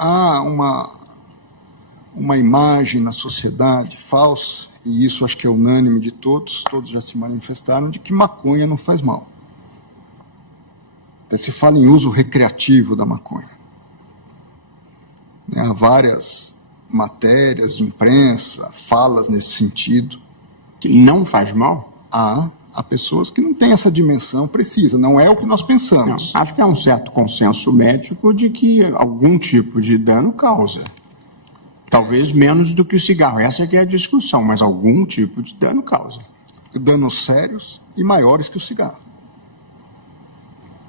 há uma imagem na sociedade falsa, e isso acho que é unânime de todos já se manifestaram, de que maconha não faz mal. Até se fala em uso recreativo da maconha. Há várias matérias de imprensa, falas nesse sentido. Que não faz mal? Há pessoas que não têm essa dimensão precisa, não é o que nós pensamos. Não, acho que há um certo consenso médico de que algum tipo de dano causa. Talvez menos do que o cigarro, essa que é a discussão, mas algum tipo de dano causa. Danos sérios e maiores que o cigarro.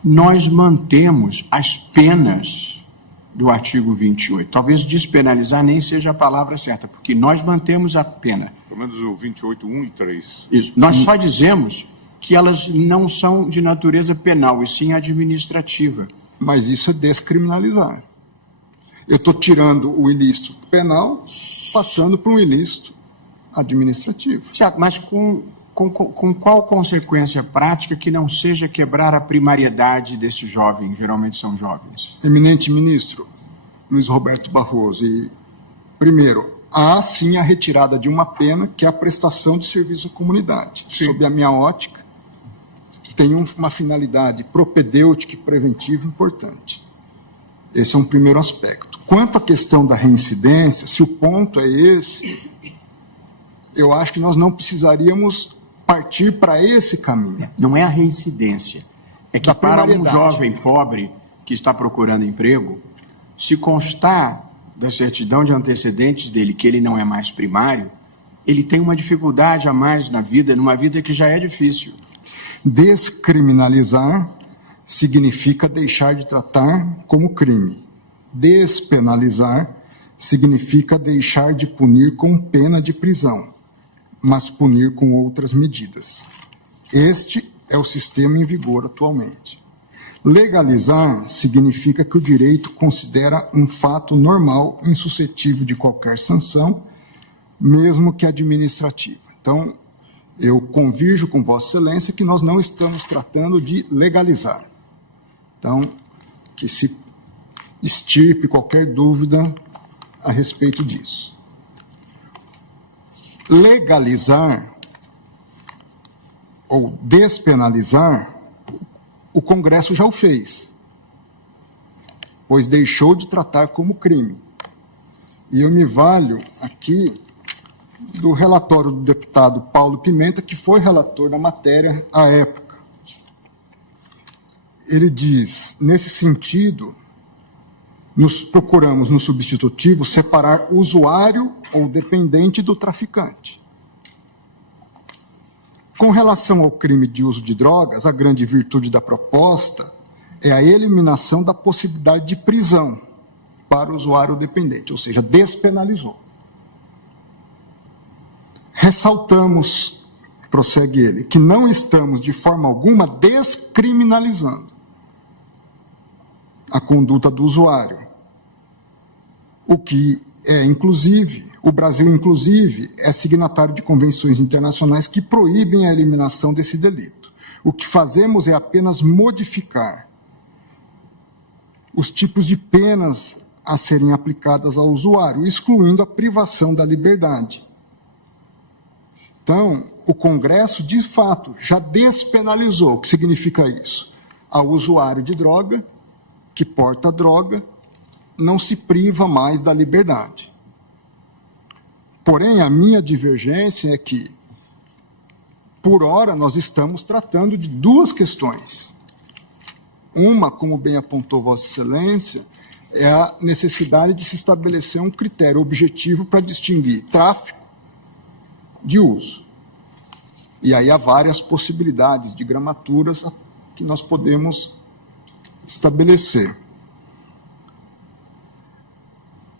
Nós mantemos as penas do artigo 28. Talvez despenalizar nem seja a palavra certa, porque nós mantemos a pena. Pelo menos o 28, 1 e 3. Isso. Nós só dizemos que elas não são de natureza penal, e sim administrativa. Mas isso é descriminalizar. Eu estou tirando o ilícito penal, passando para um ilícito administrativo. Tiago, mas com qual consequência prática que não seja quebrar a primariedade desses jovens, geralmente são jovens? Eminente ministro Luiz Roberto Barroso, primeiro, há sim a retirada de uma pena, que é a prestação de serviço à comunidade. Sim. Sob a minha ótica, tem uma finalidade propedêutica e preventiva importante. Esse é um primeiro aspecto. Quanto à questão da reincidência, se o ponto é esse, eu acho que nós não precisaríamos partir para esse caminho. Não é a reincidência. É que para um jovem pobre que está procurando emprego, se constar da certidão de antecedentes dele que ele não é mais primário, ele tem uma dificuldade a mais na vida, numa vida que já é difícil. Descriminalizar significa deixar de tratar como crime. Despenalizar significa deixar de punir com pena de prisão, mas punir com outras medidas. Este é o sistema em vigor atualmente. Legalizar significa que o direito considera um fato normal, insuscetível de qualquer sanção, mesmo que administrativa. Então, eu convirjo com Vossa Excelência que nós não estamos tratando de legalizar. Então, que se extirpe qualquer dúvida a respeito disso. Legalizar ou despenalizar, o Congresso já o fez, pois deixou de tratar como crime. E eu me valho aqui do relatório do deputado Paulo Pimenta, que foi relator da matéria à época. Ele diz, nesse sentido, nos procuramos no substitutivo separar o usuário ou dependente do traficante. Com relação ao crime de uso de drogas, a grande virtude da proposta é a eliminação da possibilidade de prisão para o usuário dependente, ou seja, despenalizou. Ressaltamos, prossegue ele, que não estamos de forma alguma descriminalizando a conduta do usuário. O que é, inclusive, o Brasil, inclusive, é signatário de convenções internacionais que proíbem a eliminação desse delito. O que fazemos é apenas modificar os tipos de penas a serem aplicadas ao usuário, excluindo a privação da liberdade. Então, o Congresso, de fato, já despenalizou. O que significa isso? Ao usuário de droga, que porta droga, não se priva mais da liberdade. Porém, a minha divergência é que, por hora, nós estamos tratando de duas questões. Uma, como bem apontou Vossa Excelência, é a necessidade de se estabelecer um critério objetivo para distinguir tráfico de uso. E aí há várias possibilidades de gramaturas que nós podemos estabelecer.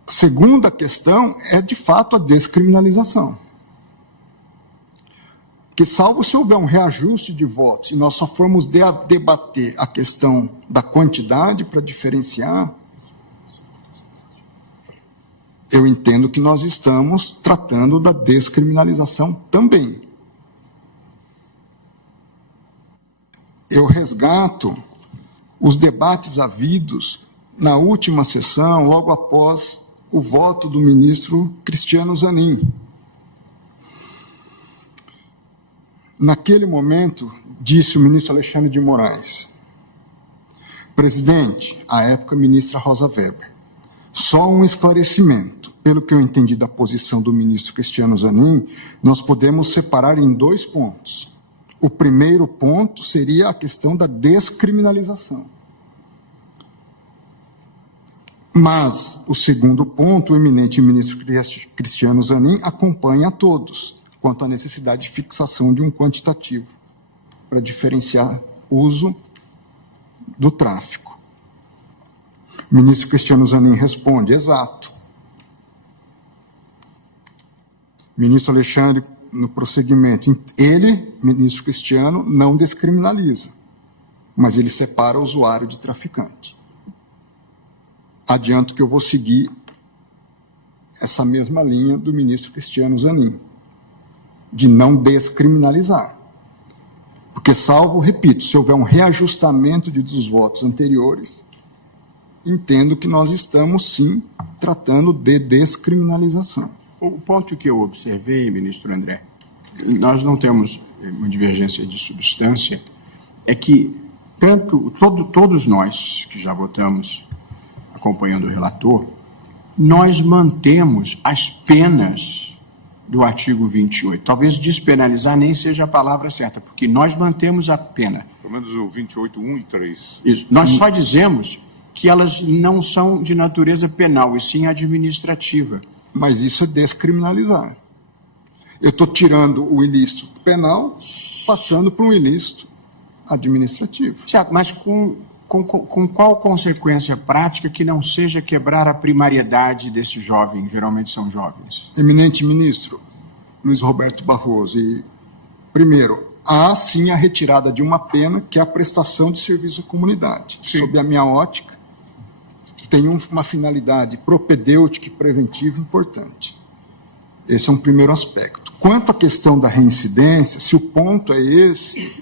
A segunda questão é, de fato, a descriminalização. Que, salvo se houver um reajuste de votos e nós só formos debater a questão da quantidade para diferenciar, eu entendo que nós estamos tratando da descriminalização também. Eu resgato os debates havidos na última sessão, logo após o voto do ministro Cristiano Zanin. Naquele momento, disse o ministro Alexandre de Moraes: presidente, à época ministra Rosa Weber, só um esclarecimento. Pelo que eu entendi da posição do ministro Cristiano Zanin, nós podemos separar em 2 pontos. O primeiro ponto seria a questão da descriminalização. Mas o segundo ponto, o eminente ministro Cristiano Zanin acompanha a todos quanto à necessidade de fixação de um quantitativo para diferenciar uso do tráfico. O ministro Cristiano Zanin responde: exato. O ministro Alexandre, no prosseguimento, ele, ministro Cristiano, não descriminaliza, mas ele separa o usuário de traficante. Adianto que eu vou seguir essa mesma linha do ministro Cristiano Zanin, de não descriminalizar. Porque, salvo, repito, se houver um reajustamento dos votos anteriores, entendo que nós estamos, sim, tratando de descriminalização. O ponto que eu observei, ministro André, nós não temos uma divergência de substância, é que todos nós que já votamos acompanhando o relator, nós mantemos as penas do artigo 28. Talvez despenalizar nem seja a palavra certa, porque nós mantemos a pena. Pelo menos o 28, 1 e 3. Isso. Nós só dizemos que elas não são de natureza penal, e sim administrativa. Mas isso é descriminalizar. Eu estou tirando o ilícito penal, passando para um ilícito administrativo. Certo, mas com qual consequência prática que não seja quebrar a primariedade desses jovens, geralmente são jovens? Eminente ministro Luiz Roberto Barroso, primeiro, há sim a retirada de uma pena, que é a prestação de serviço à comunidade. Sim. Sob a minha ótica, tem uma finalidade propedêutica e preventiva importante. Esse é um primeiro aspecto. Quanto à questão da reincidência, se o ponto é esse,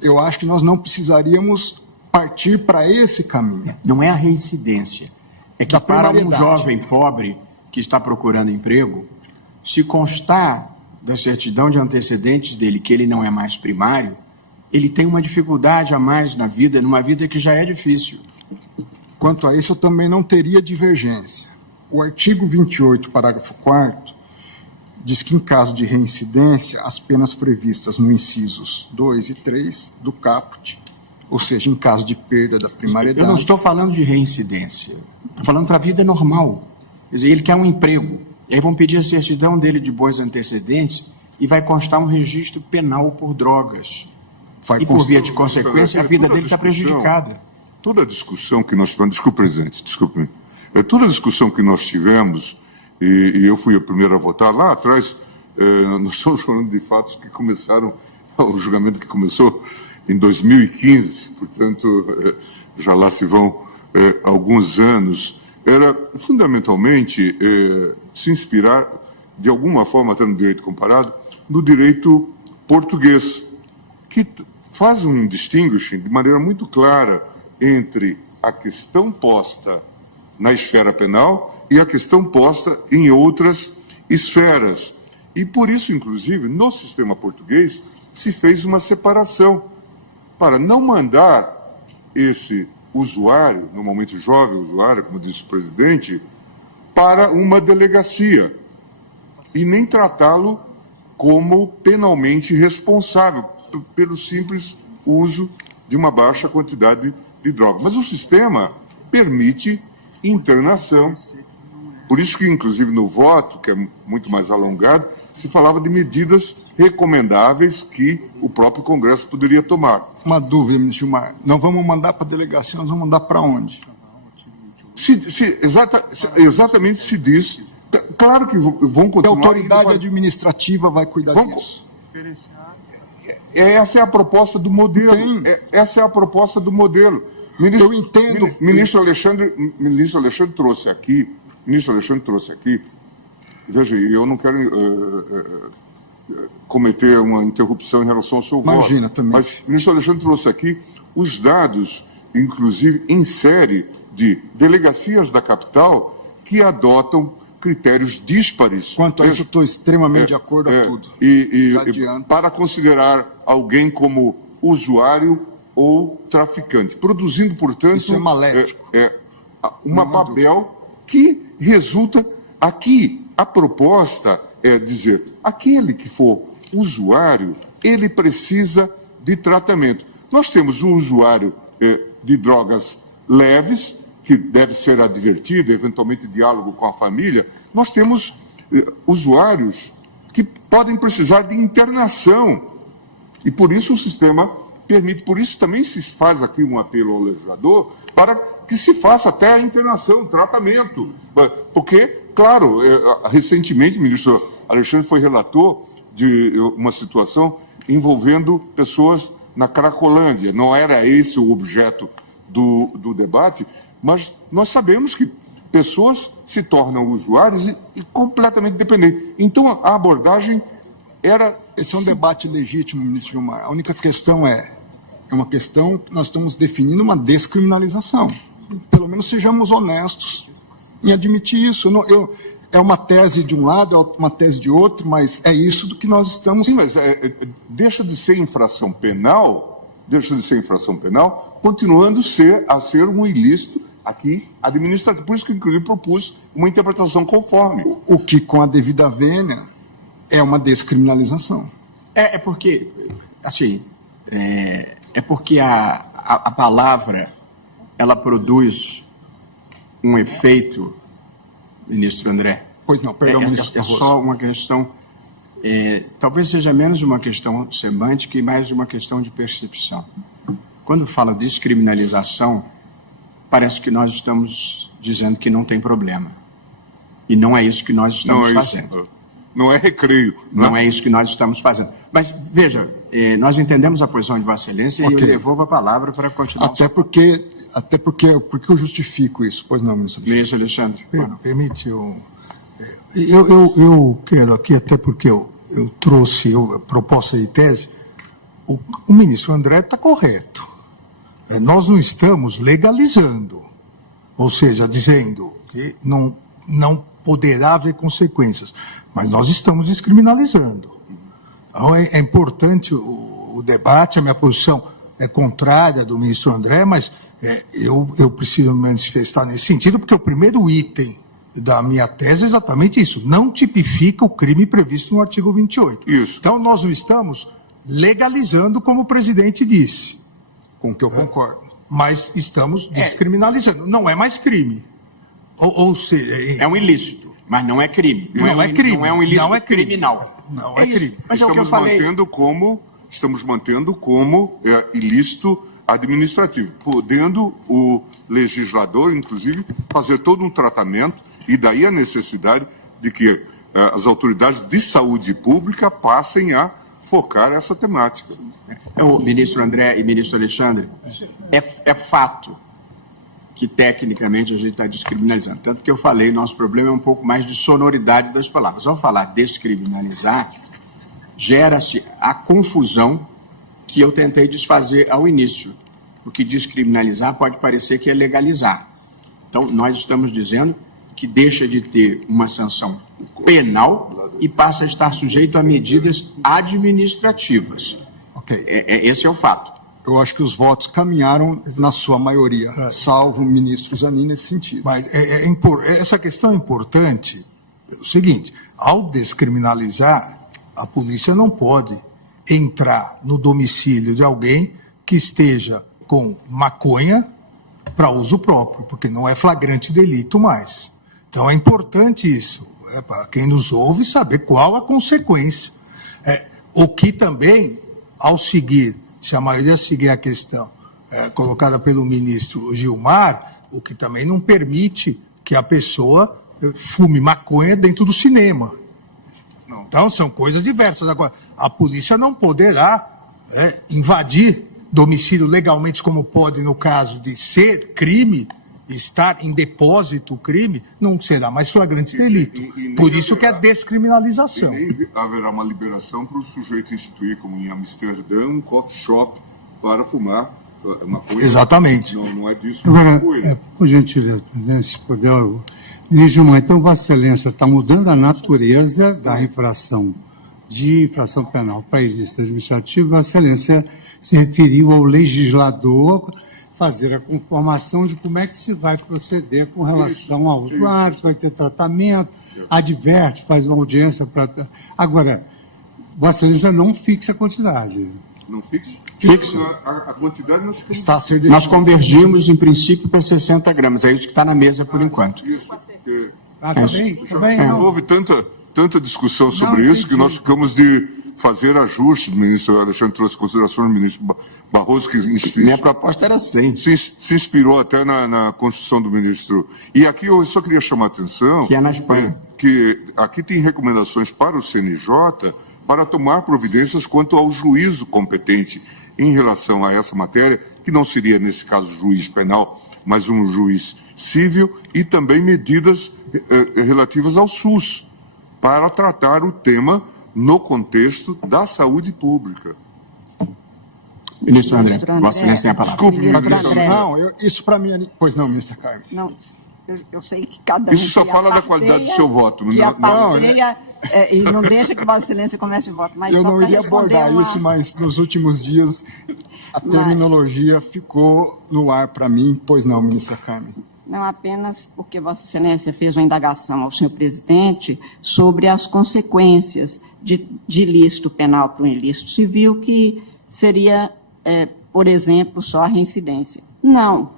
eu acho que nós não precisaríamos partir para esse caminho. Não é a reincidência. É que para um jovem pobre que está procurando emprego, se constar da certidão de antecedentes dele que ele não é mais primário, ele tem uma dificuldade a mais na vida, numa vida que já é difícil. Quanto a isso, eu também não teria divergência. O artigo 28, parágrafo 4º, diz que, em caso de reincidência, as penas previstas no incisos 2 e 3 do caput, ou seja, em caso de perda da primariedade... Eu não estou falando de reincidência, estou falando para a vida normal. Quer dizer, ele quer um emprego, e aí vão pedir a certidão dele de bons antecedentes e vai constar um registro penal por drogas. E, por via de consequência, a vida dele está prejudicada. Toda a discussão que nós tivemos... Desculpe, presidente, desculpe. Toda a discussão que nós tivemos, e eu fui o primeiro a votar lá atrás, nós estamos falando de fatos que começaram, o julgamento que começou em 2015, portanto, já lá se vão alguns anos, era fundamentalmente se inspirar, de alguma forma, até no direito comparado, no direito português, que faz um distinguishing de maneira muito clara entre a questão posta na esfera penal e a questão posta em outras esferas. E por isso, inclusive, no sistema português, se fez uma separação para não mandar esse usuário, normalmente jovem usuário, como disse o presidente, para uma delegacia e nem tratá-lo como penalmente responsável pelo simples uso de uma baixa quantidade de drogas. Mas o sistema permite internação. Por isso que, inclusive, no voto, que é muito mais alongado, se falava de medidas recomendáveis que o próprio Congresso poderia tomar. Uma dúvida, ministro Gilmar. Não vamos mandar para a delegacia, nós vamos mandar para onde? Exatamente se diz. Claro que vão continuar... A autoridade administrativa vai cuidar disso. Essa é a proposta do modelo. Essa é a proposta do modelo. Eu entendo. Ministro Alexandre trouxe aqui. Veja, eu não quero cometer uma interrupção em relação ao seu voto. Imagina, também. Mas o ministro Alexandre trouxe aqui os dados, inclusive em série, de delegacias da capital que adotam critérios díspares. Quanto a isso, eu estou extremamente de acordo a tudo. Para considerar alguém como usuário ou traficante, produzindo, portanto, isso é maléfico. uma Babel que resulta aqui. A proposta é dizer, aquele que for usuário, ele precisa de tratamento. Nós temos um usuário de drogas leves, que deve ser advertido, eventualmente diálogo com a família. Nós temos usuários que podem precisar de internação. E por isso o sistema permite, por isso também se faz aqui um apelo ao legislador para que se faça até a internação, o tratamento. Porque, claro, recentemente o ministro Alexandre foi relator de uma situação envolvendo pessoas na Cracolândia. Não era esse o objeto do debate, mas nós sabemos que pessoas se tornam usuários e completamente dependentes. Então, a abordagem era... Esse é um debate legítimo, ministro Gilmar. A única questão é uma questão que nós estamos definindo uma descriminalização. Pelo menos sejamos honestos em admitir isso. É uma tese de um lado, é uma tese de outro, mas é isso do que nós estamos... Sim, mas deixa de ser infração penal, continuando a ser um ilícito aqui administrativo. Por isso que, inclusive, propus uma interpretação conforme. O que, com a devida vênia, é uma descriminalização. É porque, assim, porque a palavra, ela produz um efeito, ministro André. Pois não, perdão, ministro. É só uma questão, talvez seja menos uma questão semântica e mais uma questão de percepção. Quando fala descriminalização, parece que nós estamos dizendo que não tem problema. E não é isso que nós estamos fazendo. Não é recreio. Não é isso que nós estamos fazendo. Mas, veja, nós entendemos a posição de Vossa Excelência e eu devolvo a palavra para continuar. Até porque eu justifico isso. Pois não, ministro Alexandre. Ministro Alexandre. Permite, eu quero aqui, até porque eu trouxe a proposta de tese, o ministro André está correto. Nós não estamos legalizando, ou seja, dizendo que não poderá haver consequências, mas nós estamos descriminalizando. Então é importante o debate, a minha posição é contrária do ministro André, mas eu preciso me manifestar nesse sentido, porque o primeiro item da minha tese é exatamente isso, não tipifica o crime previsto no artigo 28. Isso. Então nós não estamos legalizando, como o presidente disse. Com o que eu concordo. Mas estamos descriminalizando. Não é mais crime. Ou seja... É um ilícito, mas não é crime. Não é crime. Não é um ilícito não é crime. criminal. Não é crime. Mas é o que eu falei. Estamos mantendo como ilícito administrativo, podendo o legislador, inclusive, fazer todo um tratamento, e daí a necessidade de que as autoridades de saúde pública passem a focar essa temática. Ministro André e ministro Alexandre, é fato que tecnicamente a gente está descriminalizando. Tanto que eu falei, nosso problema é um pouco mais de sonoridade das palavras. Ao falar descriminalizar, gera-se a confusão que eu tentei desfazer ao início. Porque descriminalizar pode parecer que é legalizar. Então, nós estamos dizendo que deixa de ter uma sanção penal e passa a estar sujeito a medidas administrativas. Ok. Esse é o fato. Eu acho que os votos caminharam na sua maioria, salvo o ministro Zanin nesse sentido. Mas essa questão é importante pelo seguinte, ao descriminalizar, a polícia não pode entrar no domicílio de alguém que esteja com maconha para uso próprio, porque não é flagrante delito mais. Então é importante isso, para quem nos ouve saber qual a consequência. O que também, ao seguir, se a maioria seguir a questão colocada pelo ministro Gilmar, o que também não permite que a pessoa fume maconha dentro do cinema. Não. Então são coisas diversas. Agora, a polícia não poderá invadir domicílio legalmente, como pode no caso de ser crime, estar em depósito crime, não será mais flagrante delito. Por isso que é descriminalização. E nem haverá uma liberação para o sujeito instituir, como em Amsterdã, um coffee shop para fumar uma coisa. Exatamente. Não é disso. Agora, por gentileza, presidente, se puder, ministro Gilmar, então Vossa Excelência está mudando a natureza da infração de infração penal para ilícito administrativo. Vossa Excelência se referiu ao legislador fazer a conformação de como é que se vai proceder com relação ao usuário, se vai ter tratamento, adverte, faz uma audiência para... Agora, Vossa Excelência não fixa a quantidade. Não fixa? Fixa. A quantidade nós ficamos... Está a ser Nós convergimos, em princípio, para 60 gramas. É isso que está na mesa por enquanto. Isso, porque Tá bem, não. houve tanta discussão sobre isso que nós ficamos de fazer ajustes. O ministro Alexandre trouxe considerações do ministro Barroso, que Minha proposta era 100. se inspirou até na construção do ministro. E aqui eu só queria chamar a atenção... Que é na Espanha. Que aqui tem recomendações para o CNJ para tomar providências quanto ao juízo competente em relação a essa matéria, que não seria, nesse caso, juiz penal, mas um juiz civil, e também medidas relativas ao SUS, para tratar o tema no contexto da saúde pública. Ministro André, Vossa Excelência tem a palavra. Desculpe, Ministro André. Não, isso para mim... Pois não, ministra Carmen. Não, eu sei que cada um Isso só tem a fala da parteia, qualidade do seu voto. que a Não, parteia, e não deixa que Vossa Excelência comece o voto. Mas Eu só não para iria responder abordar uma- isso, mas nos últimos dias a terminologia ficou no ar para mim. Pois não, ministra Carmen. Não apenas porque Vossa Excelência fez uma indagação ao senhor presidente sobre as consequências de ilícito penal para o ilícito civil, que seria, por exemplo, só a reincidência. Não,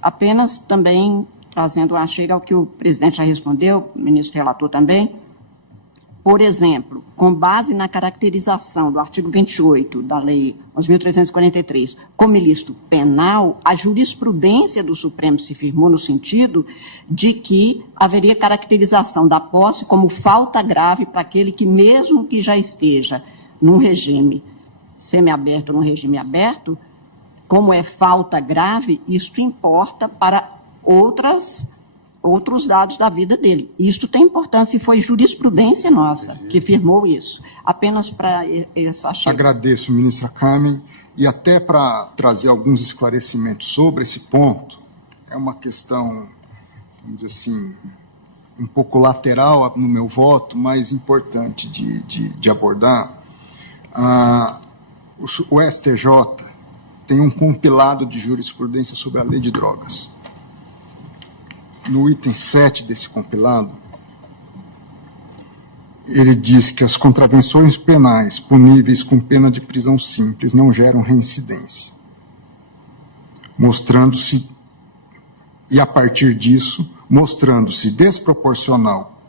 apenas também trazendo a chega ao que o presidente já respondeu, o ministro relator também. Por exemplo, com base na caracterização do artigo 28 da Lei 11.343 como ilícito penal, a jurisprudência do Supremo se firmou no sentido de que haveria caracterização da posse como falta grave para aquele que, mesmo que já esteja num regime semiaberto ou num regime aberto, como é falta grave, isso importa para outros dados da vida dele. Isto tem importância e foi jurisprudência nossa que firmou isso. Apenas para essa chega. Agradeço, ministra Carmen, e até para trazer alguns esclarecimentos sobre esse ponto, é uma questão, vamos dizer assim, um pouco lateral no meu voto, mas importante de abordar. O STJ tem um compilado de jurisprudência sobre a lei de drogas. No item 7 desse compilado, ele diz que as contravenções penais puníveis com pena de prisão simples não geram reincidência, mostrando-se, e a partir disso, mostrando-se desproporcional,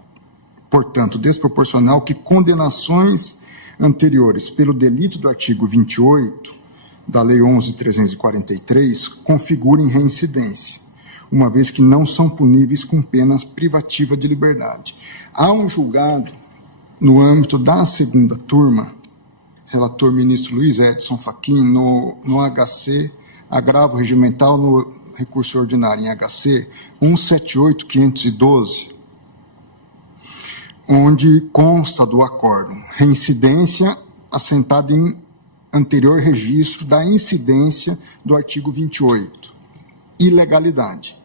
portanto, desproporcional que condenações anteriores pelo delito do artigo 28 da Lei 11.343 configurem reincidência, uma vez que não são puníveis com penas privativas de liberdade. Há um julgado no âmbito da segunda turma, relator ministro Luiz Edson Fachin, no HC, agravo regimental no recurso ordinário em HC 178.512, onde consta do acórdão reincidência assentada em anterior registro da incidência do artigo 28. Ilegalidade.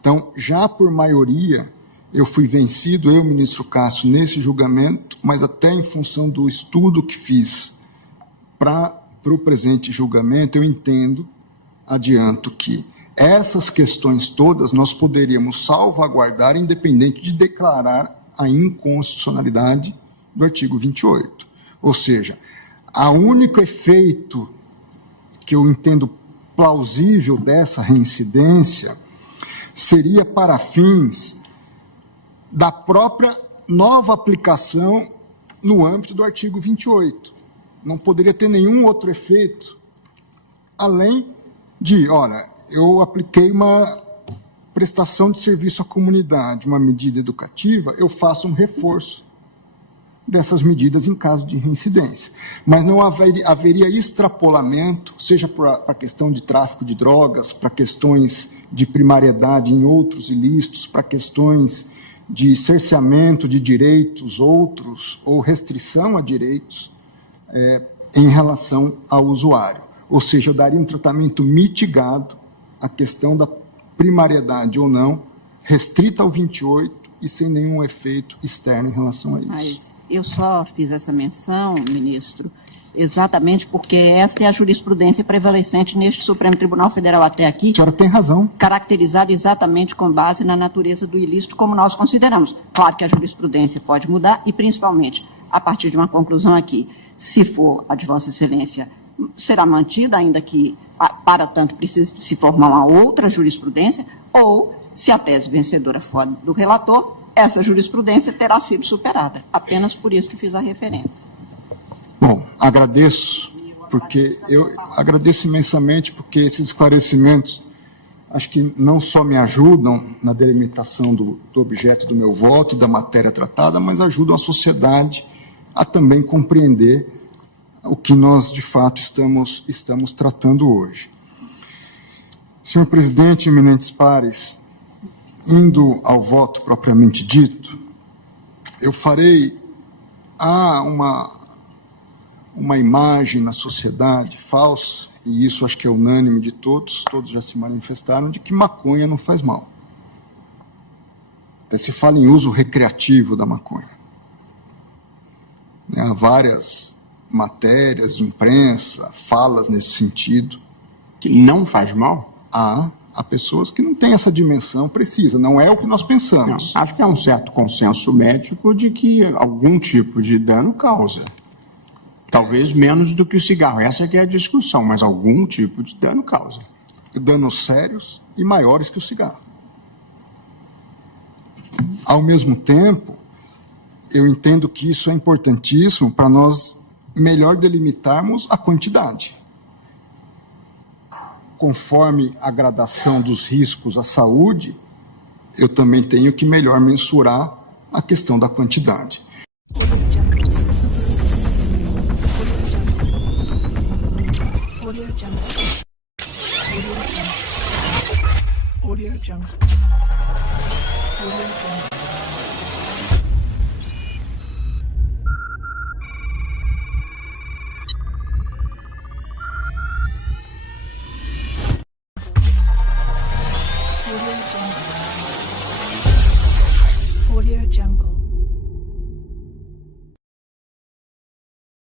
Então, já por maioria, eu fui vencido, eu, ministro Cássio, nesse julgamento, mas até em função do estudo que fiz para o presente julgamento, eu entendo, adianto que essas questões todas nós poderíamos salvaguardar, independente de declarar a inconstitucionalidade do artigo 28. Ou seja, o único efeito que eu entendo plausível dessa reincidência seria para fins da própria nova aplicação no âmbito do artigo 28. Não poderia ter nenhum outro efeito, além de, olha, eu apliquei uma prestação de serviço à comunidade, uma medida educativa, eu faço um reforço dessas medidas em caso de reincidência. Mas não haveria extrapolamento, seja para a questão de tráfico de drogas, para questões de primariedade em outros ilícitos, para questões de cerceamento de direitos outros ou restrição a direitos em relação ao usuário. ou seja, eu daria um tratamento mitigado à questão da primariedade ou não, restrita ao 28 e sem nenhum efeito externo em relação a isso. Mas eu só fiz essa menção, ministro, exatamente porque esta é a jurisprudência prevalecente neste Supremo Tribunal Federal até aqui. A senhora tem razão. Caracterizada exatamente com base na natureza do ilícito, como nós consideramos. Claro que a jurisprudência pode mudar e, principalmente, a partir de uma conclusão aqui, se for a de Vossa Excelência, será mantida, ainda que, para tanto, precise se formar uma outra jurisprudência, ou, se a tese vencedora for do relator, essa jurisprudência terá sido superada. Apenas por isso que fiz a referência. Bom, agradeço imensamente, porque esses esclarecimentos acho que não só me ajudam na delimitação do objeto do meu voto, da matéria tratada, mas ajudam a sociedade a também compreender o que nós, de fato, estamos tratando hoje. Senhor presidente, eminentes pares, indo ao voto propriamente dito, eu farei uma imagem na sociedade falsa, e isso acho que é unânime de todos já se manifestaram, de que maconha não faz mal. Até se fala em uso recreativo da maconha. Há várias matérias de imprensa, falas nesse sentido. Que não faz mal? Há pessoas que não têm essa dimensão precisa, não é o que nós pensamos. Não, acho que há um certo consenso médico de que algum tipo de dano causa. Talvez menos do que o cigarro. Essa que é a discussão, mas algum tipo de dano causa. Danos sérios e maiores que o cigarro. Ao mesmo tempo, eu entendo que isso é importantíssimo para nós melhor delimitarmos a quantidade. Conforme a gradação dos riscos à saúde, eu também tenho que melhor mensurar a questão da quantidade. Audio Jungle.